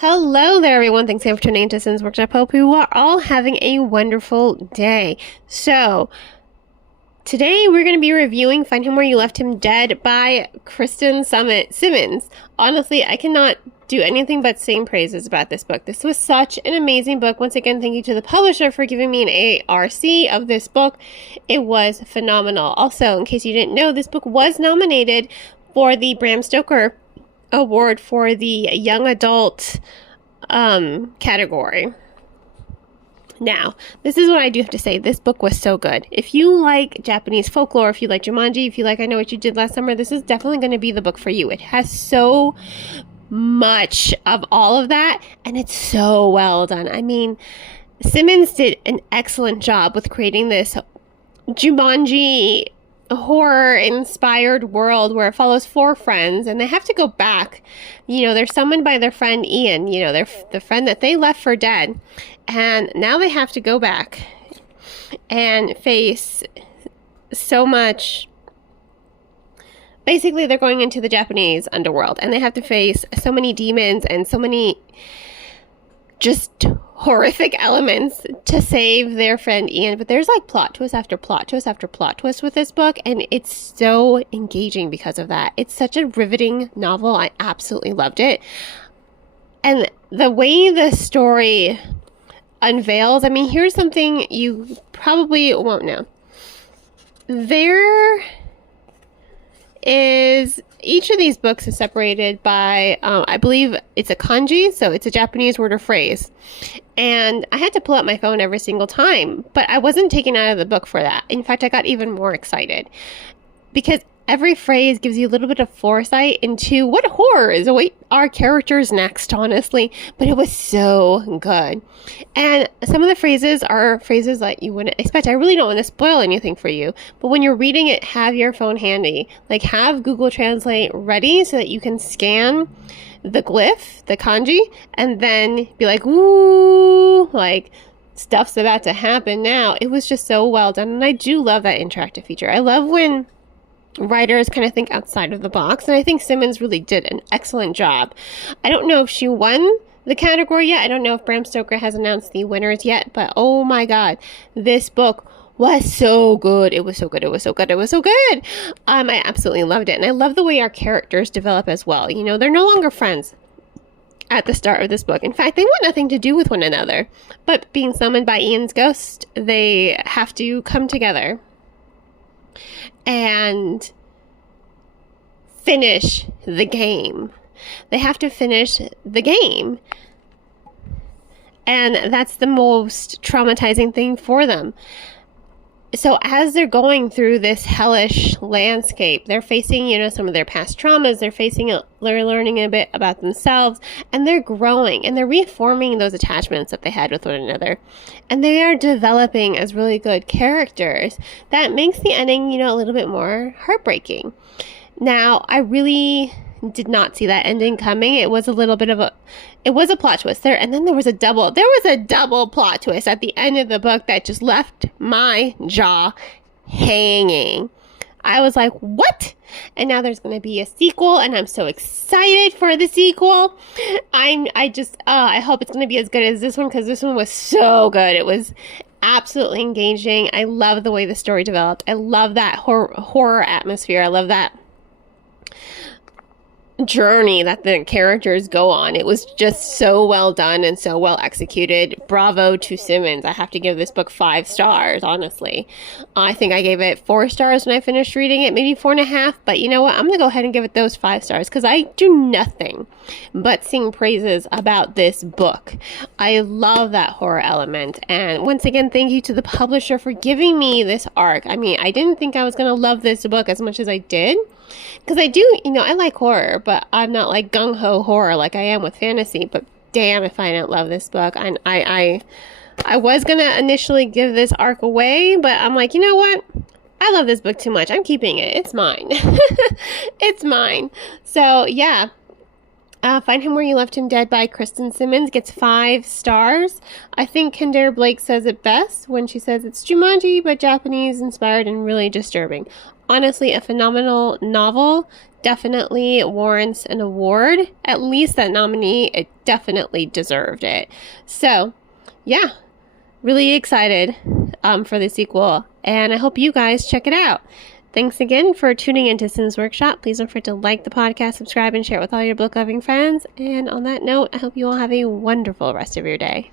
Hello there, everyone. Thanks again for tuning into Sims Workshop. Hope you are all having a wonderful day. So, today we're going to be reviewing Find Him Where You Left Him Dead by Kristen Simmons. Honestly, I cannot do anything but sing praises about this book. This was such an amazing book. Once again, thank you to the publisher for giving me an ARC of this book. It was phenomenal. Also, in case you didn't know, this book was nominated for the Bram Stoker Award for the young adult category. Now, this is what I do have to say. This book was so good. If you like Japanese folklore, if you like Jumanji, if you like I Know What You Did Last Summer, this is definitely going to be the book for you. It has so much of all of that, and it's so well done. I mean, Simmons did an excellent job with creating this Jumanji horror-inspired world where it follows four friends, and they have to go back. You know, they're summoned by their friend Ian, you know, the friend that they left for dead, and now they have to go back and face so much. Basically, they're going into the Japanese underworld, and they have to face so many demons and so many just horrific elements to save their friend Ian. But there's like plot twist after plot twist after plot twist with this book, and it's so engaging because of that. It's such a riveting novel. I absolutely loved it. And the way the story unveils, I mean, here's something you probably won't know. There is, each of these books is separated by, I believe it's a kanji, so it's a Japanese word or phrase. And I had to pull out my phone every single time, but I wasn't taken out of the book for that. In fact, I got even more excited because every phrase gives you a little bit of foresight into what horrors await our characters next, honestly. But it was so good. And some of the phrases are phrases that you wouldn't expect. I really don't want to spoil anything for you, but when you're reading it, have your phone handy. Like, have Google Translate ready so that you can scan the glyph, the kanji, and then be like, ooh, like, stuff's about to happen now. It was just so well done, and I do love that interactive feature. I love when writers kind of think outside of the box, and I think Simmons really did an excellent job. I don't know if she won the category yet. I don't know if Bram Stoker has announced the winners yet, but oh my god, this book was so good. It was so good. It was so good. It was so good. I absolutely loved it, and I love the way our characters develop as well. You know, they're no longer friends at the start of this book. In fact, they want nothing to do with one another, but being summoned by Ian's ghost, they have to come together and finish the game. They have to finish the game. And that's the most traumatizing thing for them. So as they're going through this hellish landscape, they're facing, you know, some of their past traumas. They're learning a bit about themselves, and they're growing, and they're reforming those attachments that they had with one another. And they are developing as really good characters. That makes the ending, you know, a little bit more heartbreaking. Now, I really did not see that ending coming. It was a little bit of it was a plot twist there, and then there was a double plot twist at the end of the book that just left my jaw hanging. I was like, what? And now there's going to be a sequel, and I'm so excited for the sequel. I hope it's going to be as good as this one, because this one was so good. It was absolutely engaging. I love the way the story developed. I love that horror atmosphere. I love that journey that the characters go on. It was just so well done and so well executed. Bravo to Simmons. I have to give this book 5 stars, honestly. I think I gave it 4 stars when I finished reading it, maybe 4.5, but you know what? I'm gonna go ahead and give it those 5 stars because I do nothing but sing praises about this book. I love that horror element, and once again, thank you to the publisher for giving me this arc. I mean, I didn't think I was gonna love this book as much as I did, because I do, you know, I like horror, but I'm not like gung-ho horror like I am with fantasy. But damn if I didn't love this book. I was going to initially give this arc away, but I'm like, you know what? I love this book too much. I'm keeping it. It's mine. It's mine. So, yeah. Find Him Where You Left Him Dead by Kristen Simmons gets 5 stars. I think Kendare Blake says it best when she says it's Jumanji, but Japanese inspired and really disturbing. honestly a phenomenal novel. Definitely warrants an award. At least that nominee, it definitely deserved it. So, yeah, really excited for the sequel, and I hope you guys check it out. Thanks again for tuning into Sin's Workshop. Please don't forget to like the podcast, subscribe, and share it with all your book-loving friends. And on that note, I hope you all have a wonderful rest of your day.